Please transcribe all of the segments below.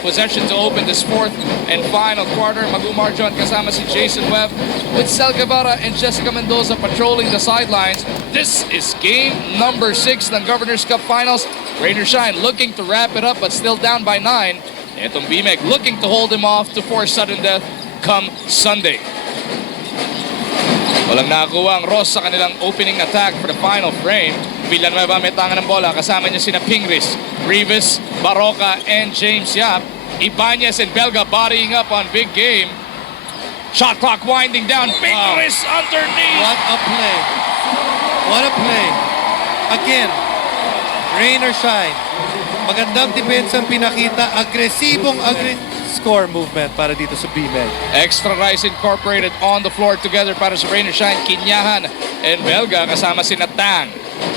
possession to open this fourth and final quarter. Magumar John kasama si Jason Webb with Sel Guevara and Jessica Mendoza patrolling the sidelines. This is game number 6 ng Governor's Cup Finals. Rain or shine looking to wrap it up but still down by 9. Itong B-MEG looking to hold him off to force sudden death come Sunday. Walang nakakuha ang ROS sa kanilang opening attack for the final frame. Villanueva may tangan ng bola. Kasama niya sina Pingris, Rivas, Baroka, and James Yap. Ibanez and Belga bodying up on big game. Shot clock winding down. Pingris underneath. What a play. What a play. Again, rain or shine. Magandang depensa ang pinakita. Agresibong score movement para dito sa B-MEG. Extra Rice incorporated on the floor together para sa Rain or Shine. Quinyahan and Belga kasama si Natang,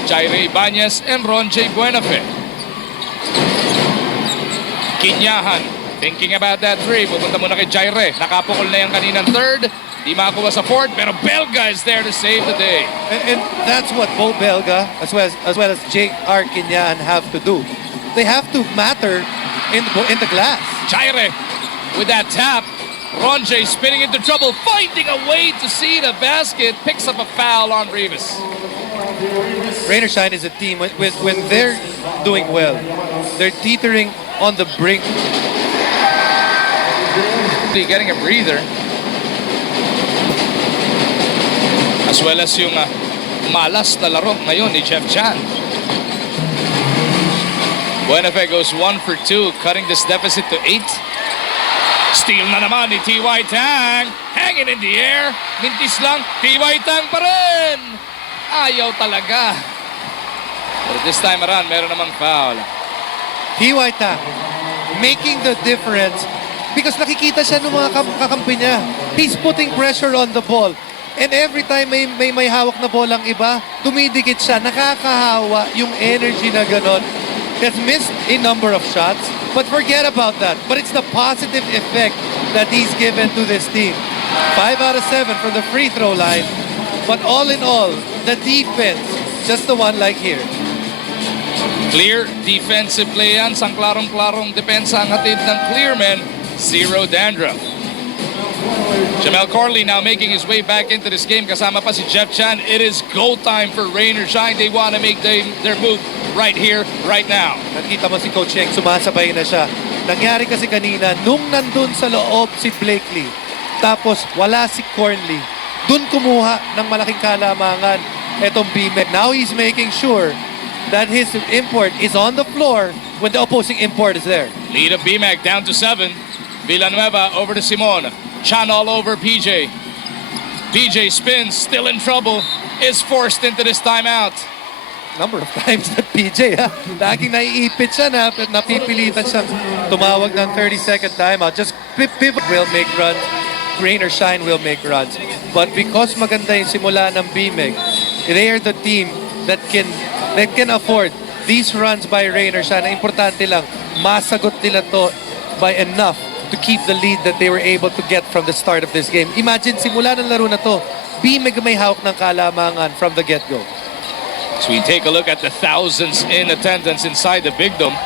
Jaire Ibanez, and Ron J. Buenafe. Quinyahan thinking about that three. Pupunta muna kay Jaire. Nakapukol na yung kaninang third. Di makakuha sa fourth, pero Belga is there to save the day. And that's what Bo Belga as well as J.R. Quinyahan have to do. They have to matter in the glass. Jaire with that tap. Ronje spinning into trouble, finding a way to see the basket. Picks up a foul on Rivas. Rain or Shine is a team when they're doing well, they're teetering on the brink. Getting a breather. As well as yung malas na laro ngayon ni Jeff Chan. Buenafe goes 1 for 2, cutting this deficit to 8. Steal na naman ni T.Y. Tang. Hanging in the air. Mintis lang. T.Y. Tang pa rin. Ayaw talaga. But this time around, meron namang foul. T.Y. Tang making the difference because nakikita siya ng mga kakampi niya. He's putting pressure on the ball. And every time may hawak na bola ang iba, dumidikit siya. Nakakahawa yung energy na ganon. Has missed a number of shots, but forget about that. But it's the positive effect that he's given to this team. 5 out of 7 from the free throw line. But all in all, the defense, just the one like here. Clear defensive play yan. Sang klarong-klarong depensa ang hatid ng Clearman. Zero dandruff. Jamil Cornley now making his way back into this game. Kasama pa si Jeff Chan. It is go time for Rain or Shine. They want to make their move right here, right now. Nakita mo si Coach Cheng, sumasabay na siya. Nangyari kasi kanina, nung nandun sa loob si Blakely, tapos wala si Cornley, dun kumuha ng malaking kalamangan etong B-MEG. Now he's making sure that his import is on the floor when the opposing import is there. Lead of B-MEG down to 7. Villanueva over to Simon. Chan all over PJ. PJ spins, still in trouble, is forced into this timeout. Number of times that PJ, laging naiipit siya na napipilitan siya tumawag ng 30-second timeout. Just pivot will make runs, Rain or Shine will make runs. But because maganda yung simula ng B-MEG, they are the team that can afford these runs by Rain or Shine. Importante lang, masagot nila to by enough to keep the lead that they were able to get from the start of this game. Imagine, simula ng laro na to, B-MEG may hawak ng kalamangan from the get-go. So we take a look at the thousands in attendance inside the Big Dome.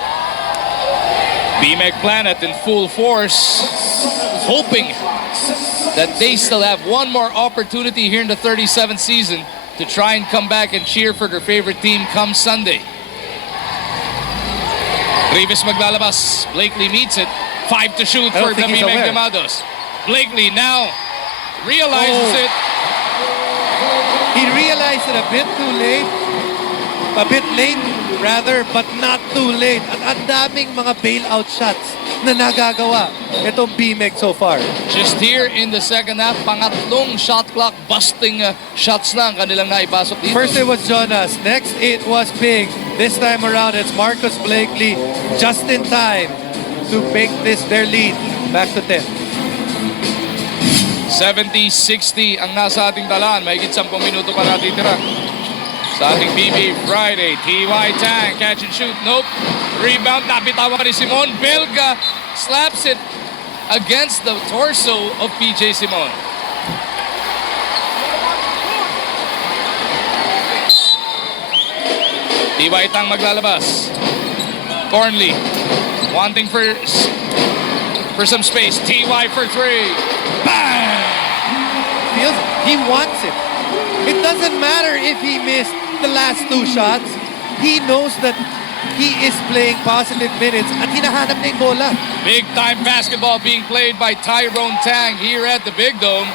B-MEG Planet in full force, hoping that they still have one more opportunity here in the 37th season to try and come back and cheer for their favorite team come Sunday. Rivas maglalabas. Blakely meets it. 5 to shoot for the B-MEG Llamados. Blakely now realizes it. He realized it a bit too late. A bit late, rather, but not too late. At ang daming mga bailout shots na nagagawa itong B-MEG so far. Just here in the second half, pangatlong shot clock busting shots na ang kanilang naipasok dito. First it was Jonas, next it was Pig. This time around it's Marcus Blakely just in time to make this their lead back to 10. 70-60 ang nasa ating talaan. Mahigit 10 minuto pa natitira sa ating PBA Friday. T.Y. Tang, catch and shoot. Nope. Rebound, napitawan ni Simon. Belga slaps it against the torso of PJ Simon. T.Y. Tang maglalabas. Cornley. wanting for some space. TY for three. Bang! He wants it. It doesn't matter if he missed the last two shots. He knows that he is playing positive minutes at hinahanap niya yung bola. Big time basketball being played by Tyrone Tang here at the Big Dome.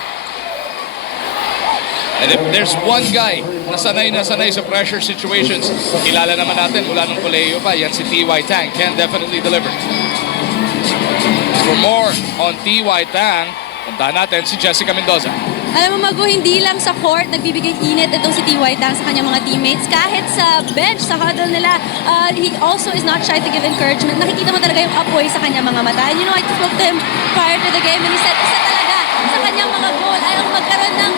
And if there's one guy na sanay sa pressure situations, kilala naman natin mula nung kolehiyo pa, yan si TY Tang. Can definitely deliver. For more on TY Tang, puntahan natin si Jessica Mendoza. Alam mo, Magu, hindi lang sa court nagbibigay init itong si TY Tang sa kanyang mga teammates. Kahit sa bench, sa huddle nila, he also is not shy to give encouragement. Nakikita mo talaga yung apoy sa kanyang mga mata. And you know, I spoke to him prior to the game and he said, isa talaga sa kanyang mga goal ay ang magkaroon ng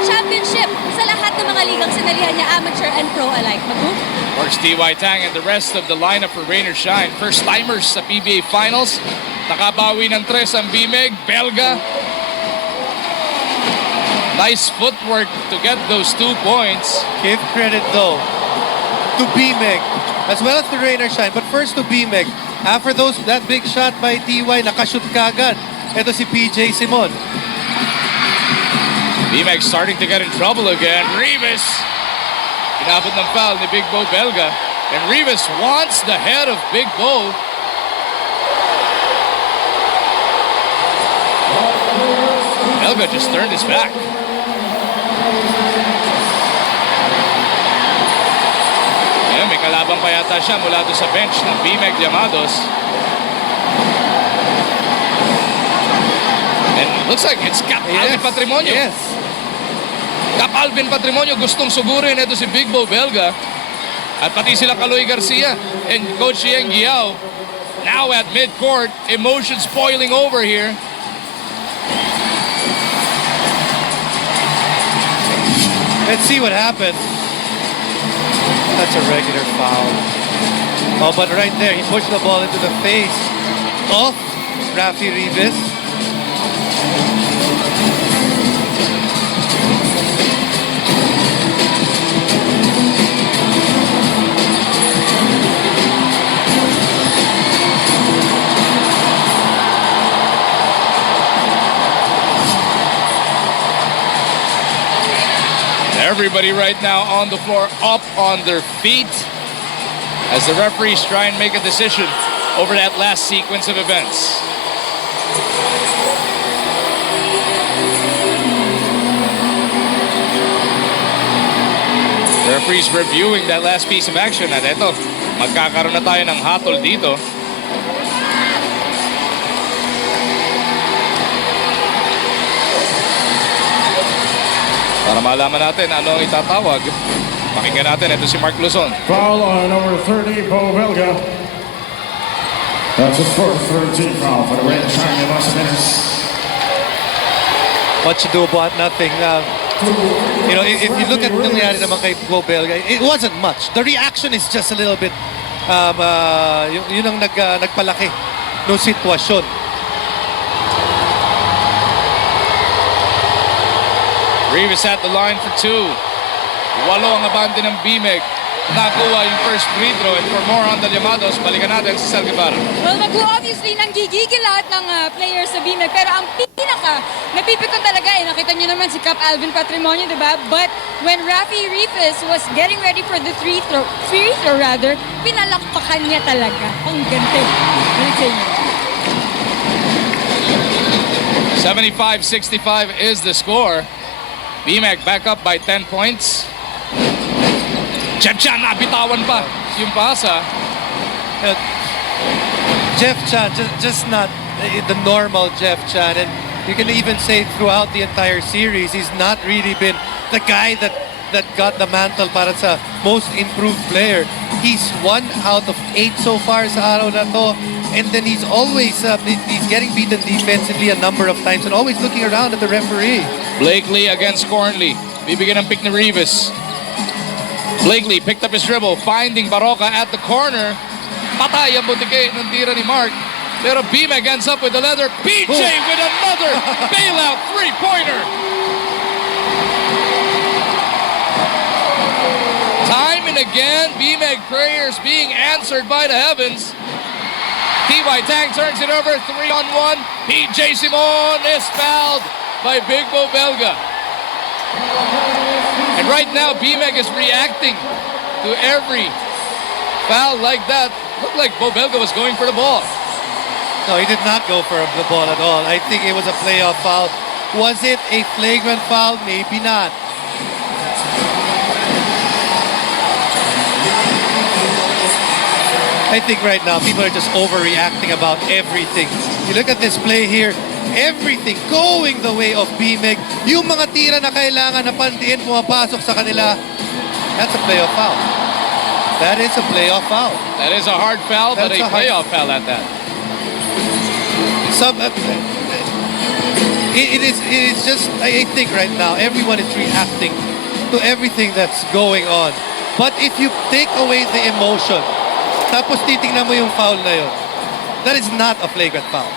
championship sa lahat ng mga ligang sinalihan niya, amateur and pro alike. Magu? Of course, TY Tang and the rest of the lineup for Rain or Shine. First timers sa PBA Finals. Nakabawi ng 3 ang B-MEG, Belga. Nice footwork to get those 2 points. Give credit though to B-MEG as well as to Rain or Shine. But first to B-MEG. After that big shot by TY, nakashoot kagad. Ito si PJ Simon. B-MEG starting to get in trouble again. Rivas. Inabot ng foul ni Big Bo Belga. And Rivas wants the head of Big Bo. Belga just turned his back. Ayan, may kalabang pa yata siya mula doon sa bench ng B-MEG Llamados. And looks like it's Cap Alvin Patrimonio. Yes. Cap Alvin Patrimonio gustong sugurin ito si Big Bo Belga. At pati sila Kaloy Garcia and Coach Yeng Giao. Now at midcourt, emotions boiling over here. Let's see what happens. That's a regular foul. Oh, but right there, he pushed the ball into the face of Rafi Rivas. Everybody right now on the floor up on their feet as the referees try and make a decision over that last sequence of events. The referees reviewing that last piece of action at eto, magkakaroon na tayo ng hatol dito. Para malaman natin ano ang itatawag. Pakinggan natin, ito si Mark Luzon. Foul on number 30, Bo Belga. That's his first 13 foul for the Red Shine Los Angeles. Much ado about nothing. You know, if you look at nangyari naman kay Bo Belga, it wasn't much. The reaction is just a little bit, yun ang nagpalaki no sitwasyon. Rivas at the line for 2. 8 ang abante ng B-MEG. Nakuha yung first free throw. And for more on the Llamados, balikan natin si Sel Guevara. Well, obviously, nanggigigil lahat ng players sa B-MEG. Pero ang napipikon talaga nakita nyo naman si Cap Alvin Patrimonio, diba? But when Rafi Rivas was getting ready for the free throw, pinalakpakan niya talaga. Ang ganda. 75-65 is the score. B-MEG back up by 10 points. Chan, nabitawan pa yung pasa. Jeff Chan, just not the normal Jeff Chan. And you can even say throughout the entire series, he's not really been the guy that got the mantle para sa most improved player. He's 1 out of 8 so far sa araw na to. And then he's always, he's getting beaten defensively a number of times and always looking around at the referee. Blakely against Cornley. Bibigyan ng pick ni Rivas. Blakely picked up his dribble, finding Baroka at the corner. Patay ang butike ng tira ni Mark. Pero B-MEG ends up with the leather. PJ with another bailout three-pointer. Time and again, B-MEG prayers being answered by the heavens. TY Tang turns it over, 3-on-1. PJ Simon is fouled by Big Bo Belga. And right now, B-MEG is reacting to every foul like that. Looked like Bo Belga was going for the ball. No, he did not go for the ball at all. I think it was a playoff foul. Was it a flagrant foul? Maybe not. I think right now people are just overreacting about everything. You look at this play here, everything going the way of B-MEG. Yung mga tira na kailangan na pantiin pumapasok sa kanila, that's a playoff foul. That is a playoff foul. That is a hard foul, but a playoff foul at that. It is just, I think right now, everyone is reacting to everything that's going on. But if you take away the emotion, tapos titingnan mo yung foul na yun, that is not a flagrant foul.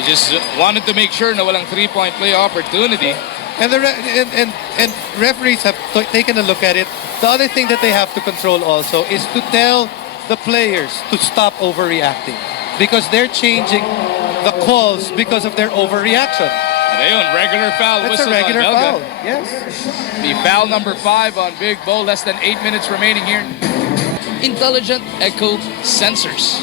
He just wanted to make sure na walang three-point play opportunity. And and referees have taken a look at it. The other thing that they have to control also is to tell the players to stop overreacting because they're changing the calls because of their overreaction. And ayun, regular foul. That's a regular foul. Yes. The foul number 5 on Big Bo. Less than 8 minutes remaining here. Intelligent Echo Sensors.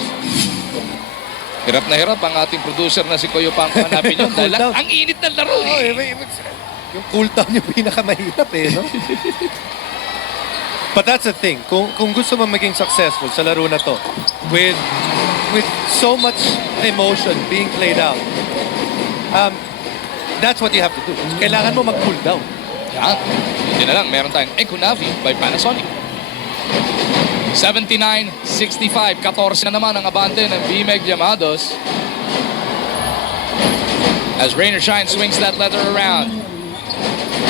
Hirap na hirap ang ating producer na si Koyo Pang hanapin yun. Dahil ang init ng laro eh. Yung cool down yung pinakamahirap eh, no? But that's the thing. Kung gusto mo maging successful sa laro na to, with so much emotion being played out, that's what you have to do. Kailangan mo mag-cool down. Yan. Hindi na lang. Meron tayong Echo Navi by Panasonic. 79-65. 14 na naman ang abante ng B-MEG Llamados. As Rain or Shine swings that leather around.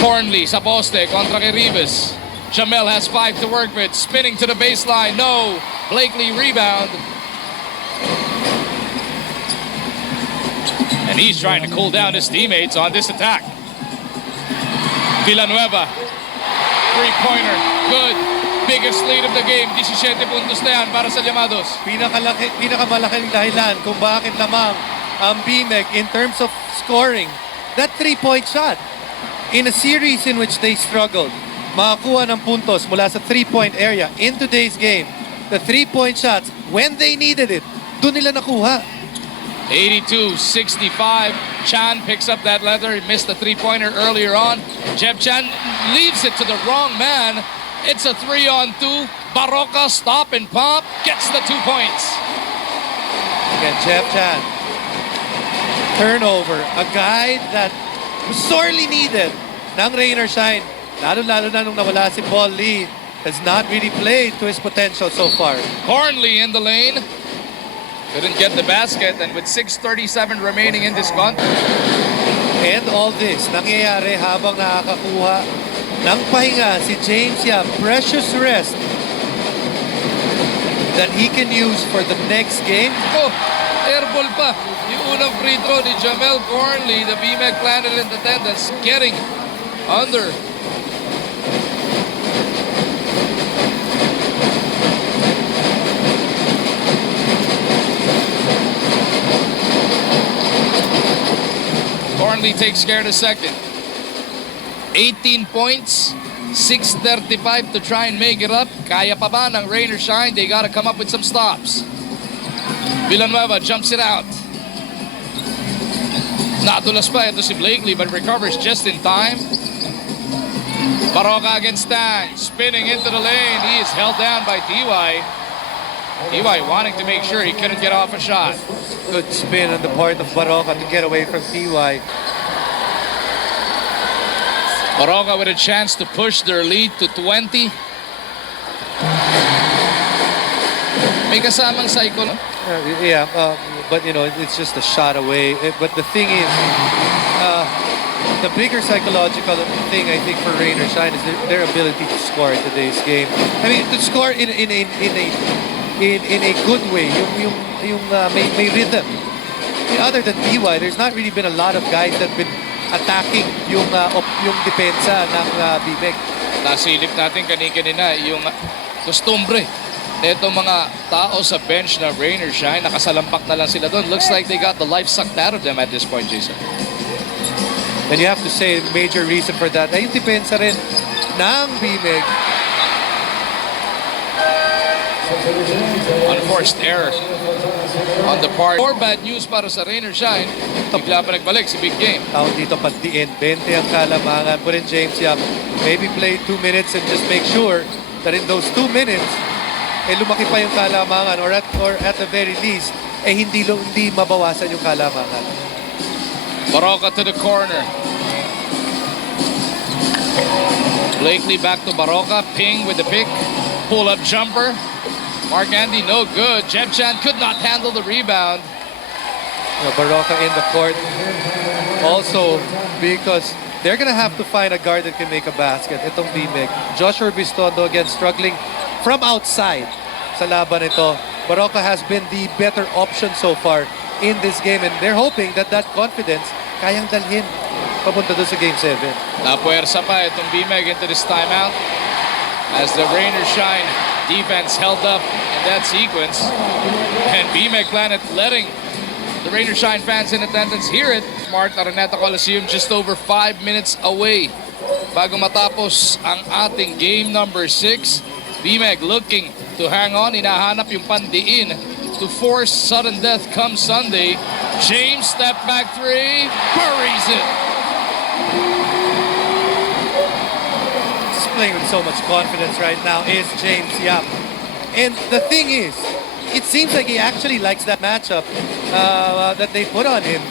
Cornley sa poste kontra kay Rivas. Jamil has 5 to work with. Spinning to the baseline. No. Blakely rebound. And he's trying to cool down his teammates on this attack. Villanueva. Three-pointer. Good. Biggest lead of the game. 17 puntos na yan para sa Llamados. Pinakamalaking dahilan kung bakit lamang ang B-MEG in terms of scoring, that three-point shot. In a series in which they struggled, makakuha ng puntos mula sa three-point area. In today's game, the three-point shots, when they needed it, doon nila nakuha. 82-65. Chan picks up that leather. He missed the three-pointer earlier on. Jeb Chan leaves it to the wrong man. It's a 3-on-2. Baroka stop and pop. Gets the 2 points. Again, Jeb Chan. Turnover. A guy that was sorely needed ng Rain or Shine. Lalo-lalo na nung nawala si Paul Lee. Has not really played to his potential so far. Cornley in the lane. Couldn't get the basket. And with 6:37 remaining in this contest. And all this nangyayari habang nakakakuha ng pahinga si James Yap. Precious rest that he can use for the next game. Oh, airball pa. Yung unang free throw ni Jamil Cornley. The B-MEG Planet in attendance getting under. Cornley takes care of the second. 18 points, 6:35 to try and make it up. Kaya pa ba ng Rain or Shine? They gotta come up with some stops. Villanueva jumps it out. Nadulas pa ito si Blakely but recovers just in time. Baroka against Tang. Spinning into the lane. He is held down by TY. TY wanting to make sure he couldn't get off a shot. Good spin on the part of Baroka to get away from TY. Baroka with a chance to push their lead to 20. May kasamang cycle. But you know, it's just a shot away. But the thing is, the bigger psychological thing I think for Rain or Shine is their ability to score in today's game. I mean, to score in a good way, may rhythm. Other than TY, there's not really been a lot of guys that have been attacking yung depensa ng B-MEG. Nasilip natin kanina yung kostumbre Itong mga tao sa bench na rain or shine, nakasalampak na lang sila doon. Looks like they got the life sucked out of them at this point, Jason. And you have to say major reason for that ay yung depensa rin ng B-MEG. Unforced error on the part. More bad news para sa rain or shine. Bigla pa nagbalik si Big Game. Tawag dito pagdiin. 20 ang kalamangan po rin James Yap. Maybe play 2 minutes and just make sure that in those 2 minutes, lumaki pa yung kalamangan or at the very least, hindi mabawasan yung kalamangan. Baroka to the corner. Blakely back to Baroka. Ping with the pick. Pull-up jumper. Mark Andy, no good. Jebchan could not handle the rebound. Baroka in the court. Also, because they're gonna have to find a guard that can make a basket. Itong B-MEG. Joshua Bistondo again struggling from outside sa laban ito. Baroka has been the better option so far in this game and they're hoping that confidence kayang dalhin papunta doon sa Game 7. Napuwersa pa itong B-MEG into this timeout as the rain or shine defense held up in that sequence. And B-MEG Planet letting the rain or shine fans in attendance hear it. Smart Araneta Coliseum just over 5 minutes away bago matapos ang ating game number 6. B-MEG looking to hang on. Hinahanap yung pandiin to force sudden death come Sunday. James step back three. Buries it. Playing with so much confidence right now is James Yap. And the thing is, it seems like he actually likes that matchup that they put on him.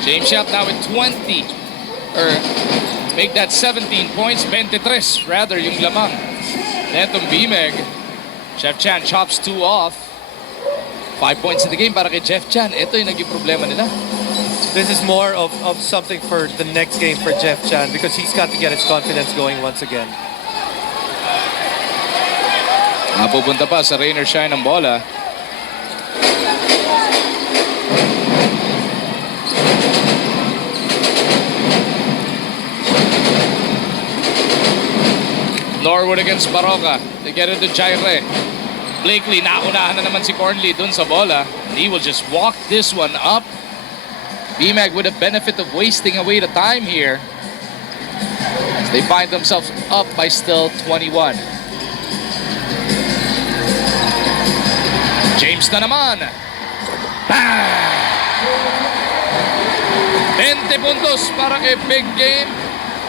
James Yap now with 20. Or make that 17 points. 23 rather yung lamang. Netong B-MEG. Jeff Chan chops 2 off. 5 points in the game para kay Jeff Chan. Ito yung naging problema nila. This is more of something for the next game for Jeff Chan because he's got to get his confidence going once again. Napupunta pa sa rain or shine ng bola. Norwood against Baroka. They get it to Jaire. Blakely, naunahan na naman si Cornley dun sa bola. He will just walk this one up. B-MEG with the benefit of wasting away the time here. As they find themselves up by still 21. James na naman. Bang! 20 puntos para kay Big Game.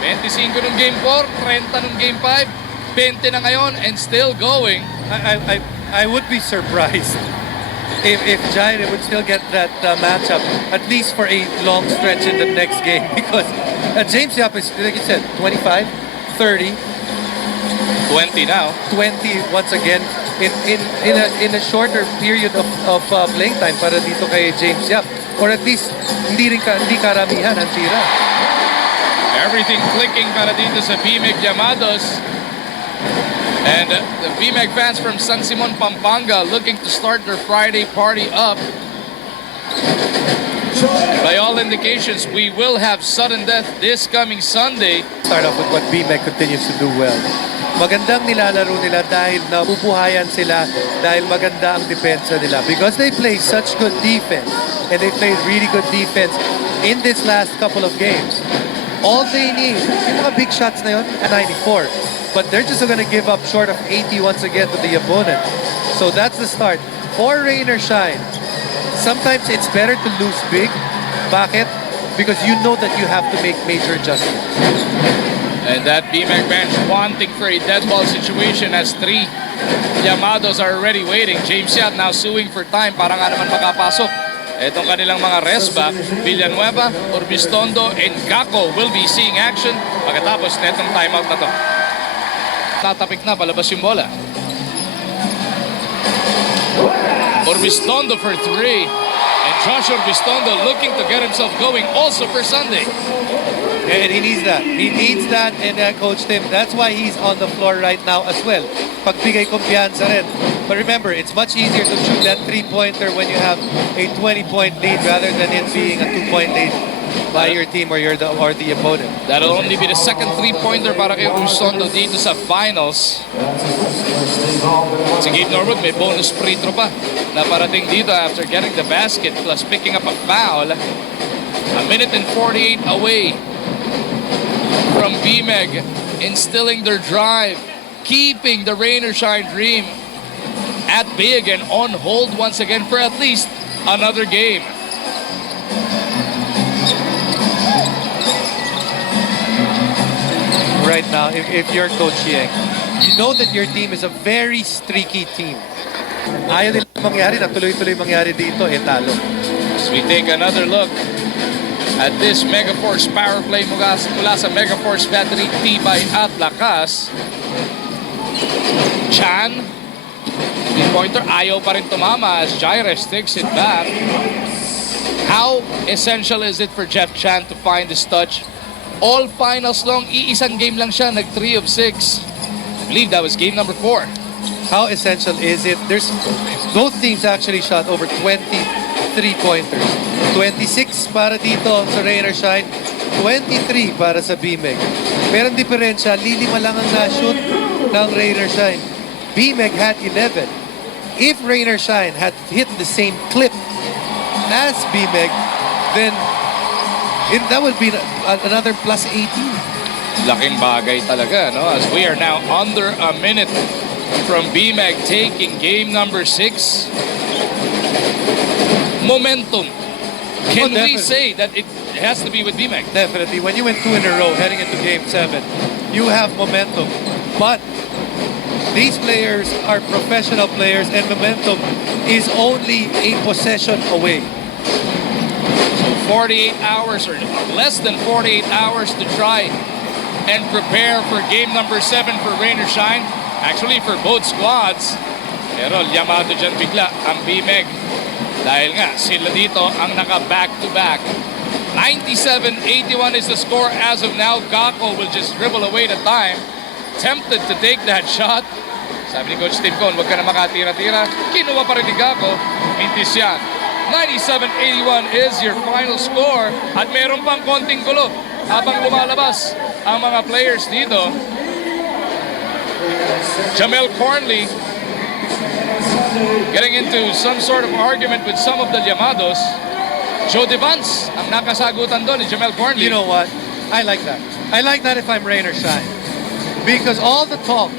25 nung Game 4, 30 nung Game 5, 20 na ngayon and still going. I would be surprised if Jaire would still get that matchup at least for a long stretch in the next game because James Yap is, like you said, 25, 30, 20 now. 20 once again in a shorter period of playing time para dito kay James Yap or at least hindi karamihan ang tira. Everything clicking para dito sa B-MEG Llamados. And the B-MEG fans from San Simon, Pampanga looking to start their Friday party up. By all indications, we will have sudden death this coming Sunday. Start off with what B-MEG continues to do well. Magandang nilalaro nila dahil nabubuhayan sila dahil maganda ang depensa nila. Because they play such good defense and they played really good defense in this last couple of games. All they need, yung mga big shots na yun, 94. But they're just going to give up short of 80 once again to the opponent. So that's the start. For rain or shine, sometimes it's better to lose big. Bakit? Because you know that you have to make major adjustments. And that B-MEG bench wanting for a dead ball situation as 3 Llamados are already waiting. James Yap now suing for time para nga naman makapasok. Itong kanilang mga rest-back, Villanueva, Urbistondo, and Gacko will be seeing action pagkatapos na itong timeout na to. Tatapik na, palabas yung bola. Urbistondo for 3. And Joshua Urbistondo looking to get himself going also for Sunday. And he needs that. He needs that, and Coach Tim, that's why he's on the floor right now as well. Pagbigay kumpiyansa rin. But remember, it's much easier to shoot that 3-pointer when you have a 20-point lead rather than it being a 2-point lead by your team or the opponent. That'll only be the second three-pointer para kay Usondo dito sa finals. Si Gabe Norwood may bonus free throw pa na parating dito after getting the basket plus picking up a foul. A minute and 48 away from B-MEG instilling their drive, keeping the rain or shine dream at bay again, on hold once again for at least another game. Right now, if you're Coach Yeng, you know that your team is a very streaky team. Ayaw nila mangyari na tuloy-tuloy mangyari dito, talo. As we take another look at this Megaforce power play mula sa Megaforce battery, tibay at lakas. Chan, three-pointer, ayaw pa rin tumama as Jairus takes it back. How essential is it for Jeff Chan to find his touch? All finals long, iisang game lang siya, nag 3 of 6. I believe that was game number 4. How essential is it? Both teams actually shot over 20 3-pointers. 26 para dito sa Rain or Shine, 23 para sa B-MEG. Pero ang diferensya, lilima lang ang na-shoot ng Rain or Shine. B-MEG had 11. If Rain or Shine had hit the same clip as B-MEG, then that would be another plus 18. Laking bagay talaga, no? As we are now under a minute from B-MEG taking game number 6. Momentum. Can we say that it has to be with B-MEG? Definitely. When you win 2 in a row heading into game 7, you have momentum. But these players are professional players and momentum is only a possession away. 48 hours or less than 48 hours to try and prepare for game number 7 for Rain or Shine. Actually, for both squads. Pero Llamados dyan bigla ang B-MEG. Dahil nga, sila dito ang naka-back-to-back. 97-81 is the score as of now. Gakko will just dribble away the time. Tempted to take that shot. Sabi ni Coach Steve Cohn, huwag ka na makatira-tira. Kinuha pa rin ni Gakko. Mintis yan. 97-81 is your final score at meron pang konting gulo habang lumalabas ang mga players dito. Jamil Cornley getting into some sort of argument with some of the Llamados. Joe Devance ang nakasagutan doon ni Jamil Cornley. You know what? I like that. I like that if I'm Rain or Shine. Because all the talk